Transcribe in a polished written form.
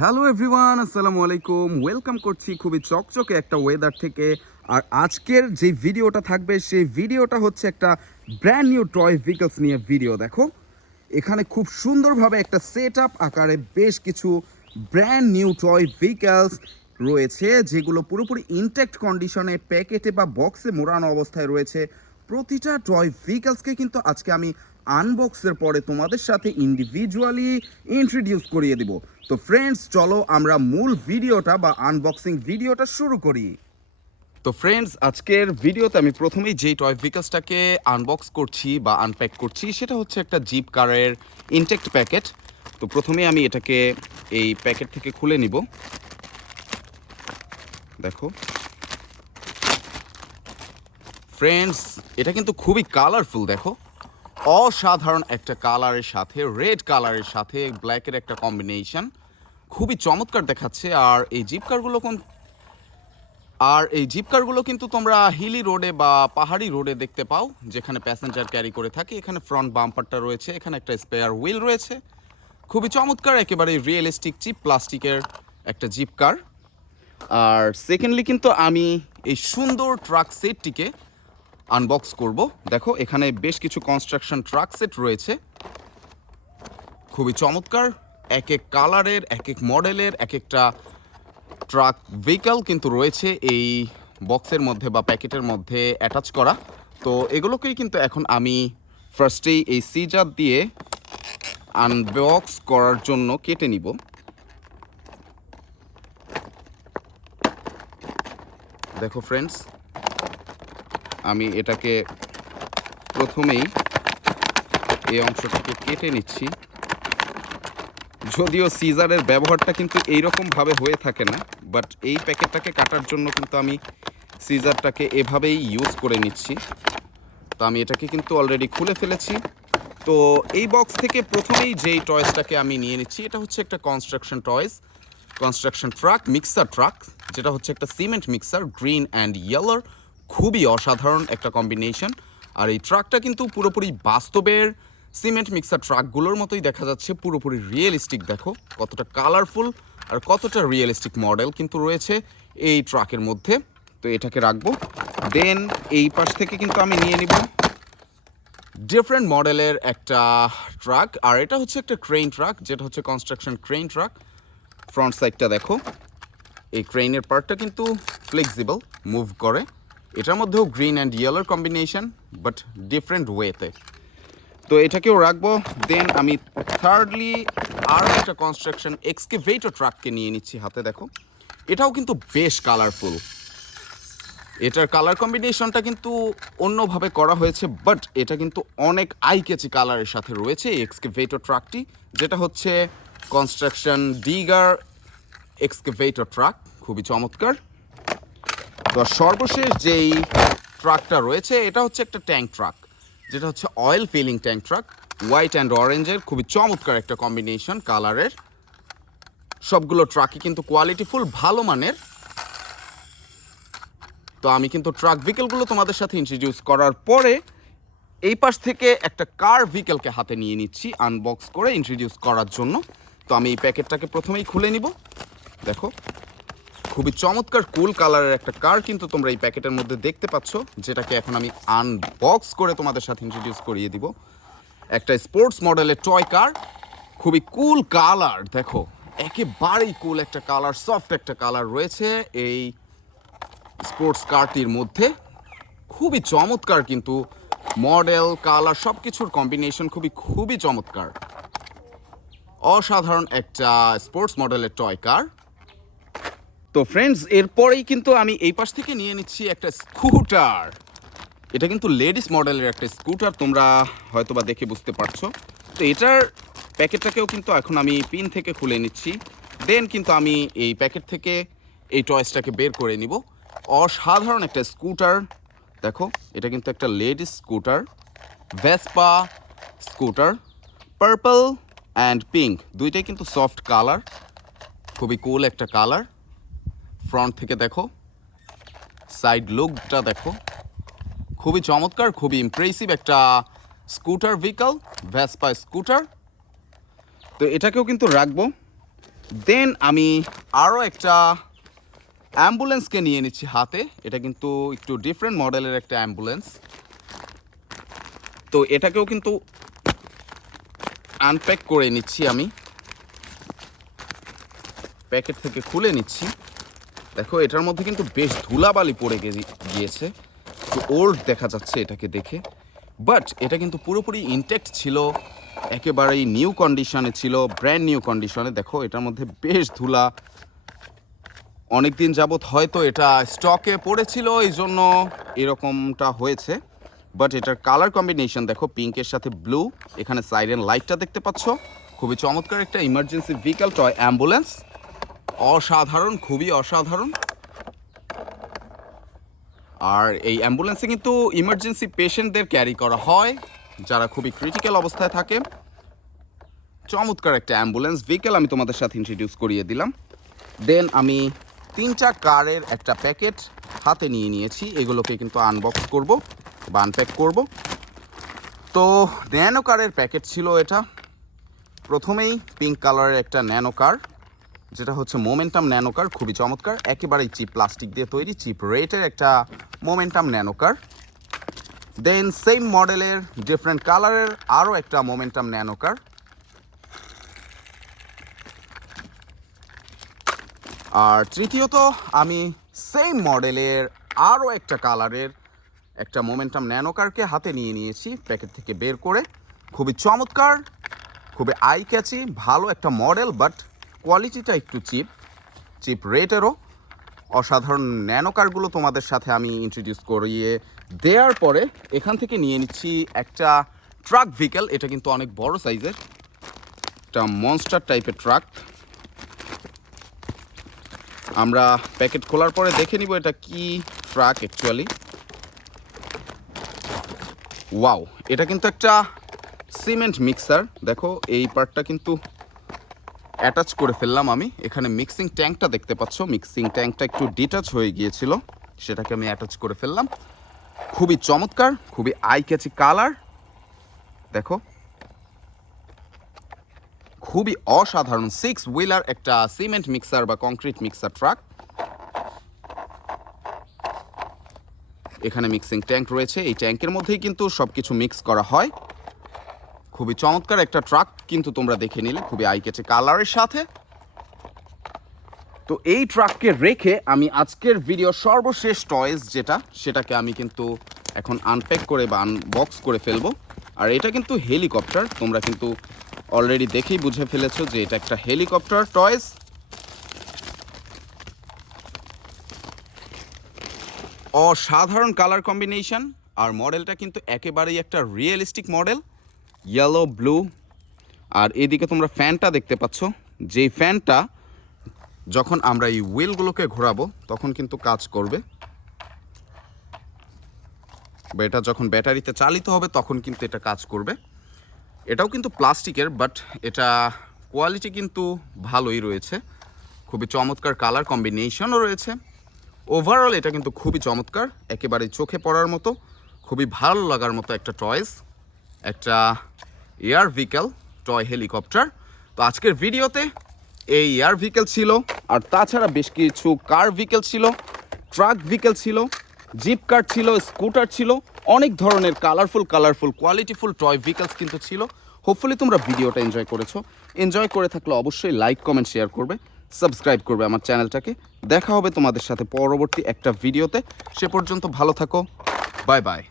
Hello everyone, আসসালামু আলাইকুম। Welcome করছি খুবই চকচকে একটা ওয়েদার থেকে। আর আজকের যে ভিডিওটা থাকবে সেই ভিডিওটা হচ্ছে একটা ব্র্যান্ড নিউ টয় ভেহিকলস নিয়ে ভিডিও। দেখো এখানে খুব সুন্দরভাবে একটা সেট আপ আকারে বেশ কিছু ব্র্যান্ড নিউ টয় ভেহিকলস রয়েছে, যেগুলো পুরোপুরি ইনট্যাক্ট কন্ডিশনে প্যাকেটে বা বক্সে মোড়ানো অবস্থায় রয়েছে। প্রতিটা টয় ভেহিকলসকে কিন্তু আজকে আমি আনবক্সের পরে তোমাদের সাথে ইন্ডিভিজুয়ালি ইন্ট্রোডিউস করিয়ে দিব। তো ফ্রেন্ডস, চলো আমরা মূল ভিডিওটা বা আনবক্সিং ভিডিওটা শুরু করি। তো ফ্রেন্ডস, আজকের ভিডিওতে আমি প্রথমেই যেই টয় ভেহিকলসটাকে আনবক্স করছি বা আনপ্যাক করছি সেটা হচ্ছে একটা জিপ কারের ইনটেক্ট প্যাকেট। তো প্রথমেই আমি এটাকে এই প্যাকেট থেকে খুলে নিব। দেখো ফ্রেন্ডস, এটা কিন্তু খুবই কালারফুল। দেখো অসাধারণ একটা কালারের সাথে রেড কালারের সাথে ব্ল্যাকের একটা কম্বিনেশন, খুবই চমৎকার দেখাচ্ছে। আর এই জিপ কারগুলো কিন্তু তোমরা হিলি রোডে বা পাহাড়ি রোডে দেখতে পাও, যেখানে প্যাসেঞ্জার ক্যারি করে থাকে। এখানে ফ্রন্ট বাম্পারটা রয়েছে, এখানে একটা স্পেয়ার হুইল রয়েছে। খুবই চমৎকার, একেবারে রিয়েলিস্টিক চিপ প্লাস্টিকের একটা জিপ কার। আর সেকেন্ডলি কিন্তু আমি এই সুন্দর ট্রাক সেটটিকে আনবক্স করব। দেখো এখানে বেশ কিছু কনস্ট্রাকশন ট্রাক সেট রয়েছে, খুবই চমৎকার। এক এক কালারের, এক এক মডেলের এক একটা ট্রাক ভেহিকল কিন্তু রয়েছে এই বক্সের মধ্যে বা প্যাকেটের মধ্যে অ্যাটাচ করা। তো এগুলোকেই কিন্তু এখন আমি ফার্স্টেই এই সিজার দিয়ে আনবক্স করার জন্য কেটে নিব। দেখো ফ্রেন্ডস, আমি এটাকে প্রথমেই এই অংশটাকে কেটে নিচ্ছি। যদিও সিজারের ব্যবহারটা কিন্তু এইরকমভাবে হয়ে থাকে না, বাট এই প্যাকেটটাকে কাটার জন্য কিন্তু আমি সিজারটাকে এভাবেই ইউজ করে নিচ্ছি। তো আমি এটাকে কিন্তু অলরেডি খুলে ফেলেছি। তো এই বক্স থেকে প্রথমেই যেই টয়েসটাকে আমি নিয়ে নিচ্ছি, এটা হচ্ছে একটা কনস্ট্রাকশন ট্রাক, মিক্সার ট্রাক, যেটা হচ্ছে একটা সিমেন্ট মিক্সার, গ্রিন অ্যান্ড ইয়েলোর। খুবই অসাধারণ একটা কম্বিনেশন। আর এই ট্রাকটা কিন্তু পুরোপুরি বাস্তবের সিমেন্ট মিক্সার ট্রাকগুলোর মতোই দেখা যাচ্ছে, পুরোপুরি রিয়েলিস্টিক। দেখো কতটা কালারফুল আর কতটা রিয়েলিস্টিক মডেল কিন্তু রয়েছে এই ট্রাকের মধ্যে। তো এটাকে রাখবো। দেন এই পাশ থেকে কিন্তু আমি নিয়ে নিব ডিফারেন্ট মডেলের একটা ট্রাক। আর এটা হচ্ছে একটা ক্রেন ট্রাক, যেটা হচ্ছে কনস্ট্রাকশন ক্রেন ট্রাক। ফ্রন্ট সাইডটা দেখো, এই ক্রেনের পার্টটা কিন্তু ফ্লেক্সিবল, মুভ করে। এটার মধ্যেও গ্রিন অ্যান্ড ইয়েলোর কম্বিনেশন, বাট ডিফারেন্ট ওয়েতে। তো এটাকেও রাখবো। দেন আমি থার্ডলি আরও একটা কনস্ট্রাকশন এক্সকেভেটর ট্রাককে নিয়ে নিচ্ছি হাতে। দেখো এটাও কিন্তু বেশ কালারফুল। এটার কালার কম্বিনেশনটা কিন্তু অন্যভাবে করা হয়েছে, বাট এটা কিন্তু অনেক আই ক্যাচি কালারের সাথে রয়েছে এই এক্সকেভেটর ট্রাকটি, যেটা হচ্ছে কনস্ট্রাকশন ডিগার এক্সকেভেটর ট্রাক। খুবই চমৎকার। তো সর্বশেষ যেই ট্রাকটা রয়েছে এটা হচ্ছে একটা ট্যাঙ্ক ট্রাক, যেটা হচ্ছে oil filling tank truck. White and অরেঞ্জের খুবই চমৎকার একটা কম্বিনেশন কালারের। সবগুলো ট্রাকই কিন্তু কোয়ালিটিফুল, ভালো মানের। তো আমি কিন্তু ট্রাক ভেহিকলগুলো তোমাদের সাথে ইন্ট্রোডিউস করার পরে এই পাশ থেকে একটা কার ভেহিকলকে হাতে নিয়ে নিচ্ছি আনবক্স করে ইন্ট্রোডিউস করার জন্য। তো আমি এই প্যাকেটটাকে প্রথমেই খুলে নিব। দেখো খুবই চমৎকার কুল কালারের একটা কার কিন্তু তোমরা এই প্যাকেটের মধ্যে দেখতে পাচ্ছ, যেটাকে এখন আমি আনবক্স করে তোমাদের সাথে ইন্ট্রোডিউস করিয়ে দিব। একটা স্পোর্টস মডেলের টয় কার, খুবই কুল কালার। দেখো একেবারেই কুল একটা কালার, সফট একটা কালার রয়েছে এই স্পোর্টস কারটির মধ্যে। খুবই চমৎকার কিন্তু মডেল, কালার সব কিছুর কম্বিনেশন খুবই চমৎকার। অসাধারণ একটা স্পোর্টস মডেলের টয় কার। তো ফ্রেন্ডস, এরপরেই কিন্তু আমি এই পাশ থেকে নিয়ে নিচ্ছি একটা স্কুটার। এটা কিন্তু লেডিস মডেলের একটা স্কুটার, তোমরা হয়তোবা দেখে বুঝতে পারছো। তো এটার প্যাকেটটাকেও কিন্তু এখন আমি পিন থেকে খুলে নিচ্ছি। দেন কিন্তু আমি এই প্যাকেট থেকে এই টয়েসটাকে বের করে নিব। অসাধারণ একটা স্কুটার। দেখো এটা কিন্তু একটা ladies scooter, Vespa scooter, purple and pink, দুইটাই কিন্তু সফট কালার, খুবই কুল একটা কালার। ফ্রন্ট থেকে দেখো, সাইড লুকটা দেখো, খুবই চমৎকার, খুবই ইমপ্রেসিভ একটা স্কুটার ভেহিকল, ভেসপা স্কুটার। তো এটাকেও কিন্তু রাখবো। দেন আমি আরও একটা অ্যাম্বুলেন্সকে নিয়ে নিচ্ছি হাতে। এটা কিন্তু একটু ডিফারেন্ট মডেলের একটা অ্যাম্বুলেন্স। তো এটাকেও কিন্তু আনপ্যাক করে নিচ্ছি, আমি প্যাকেট থেকে খুলে নিচ্ছি। দেখো এটার মধ্যে কিন্তু বেশ ধুলাবালি পড়ে গিয়েছে, তো ওল্ড দেখা যাচ্ছে এটাকে দেখে, বাট এটা কিন্তু পুরোপুরি ইনটেক্ট ছিল, একেবারেই নিউ কন্ডিশনে ছিল, ব্র্যান্ড নিউ কন্ডিশনে। দেখো এটার মধ্যে বেশ ধুলা, অনেক দিন যাবত হয়তো এটা স্টকে পড়েছিল, এই জন্য এরকমটা হয়েছে। বাট এটার কালার কম্বিনেশন দেখো, পিঙ্কের সাথে ব্লু, এখানে সাইরেন লাইটটা দেখতে পাচ্ছ। খুবই চমৎকার একটা ইমার্জেন্সি ভেহিকল টয় অ্যাম্বুলেন্স, অসাধারণ, খুবই অসাধারণ। আর এই অ্যাম্বুলেন্সে কিন্তু ইমার্জেন্সি পেশেন্টদের ক্যারি করা হয় যারা খুবই ক্রিটিক্যাল অবস্থায় থাকে। চমৎকার একটা অ্যাম্বুলেন্স ভেহিকল আমি তোমাদের সাথে ইন্ট্রোডিউস করিয়ে দিলাম। দেন আমি 3টা কারের একটা প্যাকেট হাতে নিয়ে নিয়েছি, এগুলোকে কিন্তু আনবক্স করব বা আনপ্যাক করব। তো ন্যানো কারের প্যাকেট ছিল এটা। প্রথমেই পিঙ্ক কালারের একটা ন্যানো কার, যেটা হচ্ছে মোমেন্টাম ন্যানো কার, খুবই চমৎকার, একেবারেই চিপ প্লাস্টিক দিয়ে তৈরি, চিপ রেটের একটা মোমেন্টাম ন্যানো কার। দেন সেম মডেলের ডিফারেন্ট কালারের আরও একটা মোমেন্টাম ন্যানো কার। আর তৃতীয়ত আমি সেম মডেলের আরও একটা কালারের একটা মোমেন্টাম ন্যানো কারকে হাতে নিয়ে নিয়েছি প্যাকেট থেকে বের করে। খুবই চমৎকার, খুবই আই ক্যাচি, ভালো একটা মডেল, বাট কোয়ালিটিটা একটু চিপ রেটেরও। অসাধারণ ন্যানো কারগুলো তোমাদের সাথে আমি ইন্ট্রোডিউস করিয়ে দেওয়ার পরে এখান থেকে নিয়ে নিচ্ছি একটা ট্রাক ভেহিকল। এটা কিন্তু অনেক বড় সাইজের একটা মনস্টার টাইপের ট্রাক। আমরা প্যাকেট খোলার পরে দেখে নিব এটা কি ট্রাক অ্যাকচুয়ালি। ওয়াও, এটা কিন্তু একটা সিমেন্ট মিক্সার। দেখো এই পার্টটা কিন্তু অ্যাটাচ করে ফেললাম আমি, এখানে মিক্সিং ট্যাঙ্কটা দেখতে পাচ্ছ, মিক্সিং ট্যাঙ্কটা একটু ডিটাচ হয়ে গিয়েছিল, সেটাকে আমি অ্যাটাচ করে ফেললাম। খুবই চমৎকার, খুবই আই ক্যাচি কালার, দেখো খুবই অসাধারণ 6 হুইলার একটা সিমেন্ট মিক্সার বা কংক্রিট মিক্সার ট্রাক। এখানে মিক্সিং ট্যাঙ্ক রয়েছে, এই ট্যাঙ্কের মধ্যেই কিন্তু সব কিছু মিক্স করা হয়। খুবই চমৎকার একটা ট্রাক কিন্তু তোমরা দেখে নিলে, খুবই আই ক্যাচি কালারের সাথে। তো এই ট্রাককে রেখে আমি আজকের ভিডিও সর্বশেষ টয়েস যেটা, সেটাকে আমি কিন্তু এখন আনপ্যাক করে বা আনবক্স করে ফেলবো। আর এটা কিন্তু হেলিকপ্টার, তোমরা কিন্তু অলরেডি দেখেই বুঝে ফেলেছো যে এটা একটা হেলিকপ্টার টয়েস। অসাধারণ কালার কম্বিনেশন, আর মডেলটা কিন্তু একেবারেই একটা রিয়েলিস্টিক মডেল, ইয়েলো ব্লু। আর এদিকে তোমরা ফ্যানটা দেখতে পাচ্ছ, যেই ফ্যানটা যখন আমরা এই হুইলগুলোকে ঘোরাবো তখন কিন্তু কাজ করবে, বা এটা যখন ব্যাটারিতে চালিত হবে তখন কিন্তু এটা কাজ করবে। এটাও কিন্তু প্লাস্টিকের, বাট এটা কোয়ালিটি কিন্তু ভালোই রয়েছে, খুবই চমৎকার কালার কম্বিনেশনও রয়েছে। ওভারঅল এটা কিন্তু খুবই চমৎকার, একেবারে চোখে পড়ার মতো, খুবই ভালো লাগার মতো একটা টয়েস, একটা এয়ার ভেহিকল টয় হেলিকপ্টার। তো আজকের ভিডিওতে এই এয়ার ভেহিকল ছিল, আর তাছাড়া বেশ কিছু কার ভেহিকল ছিল, ট্রাক ভেহিকল ছিল, জিপ কার ছিল, স্কুটার ছিল, অনেক ধরনের কালারফুল কোয়ালিটিফুল টয় ভেহিকলস কিন্তু ছিল। হোপফুলি তোমরা ভিডিওটা এনজয় করেছো। এনজয় করে থাকলে অবশ্যই লাইক কমেন্ট শেয়ার করবে, সাবস্ক্রাইব করবে আমার চ্যানেলটাকে। দেখা হবে তোমাদের সাথে পরবর্তী একটা ভিডিওতে, সে পর্যন্ত ভালো থাকো, বাই বাই।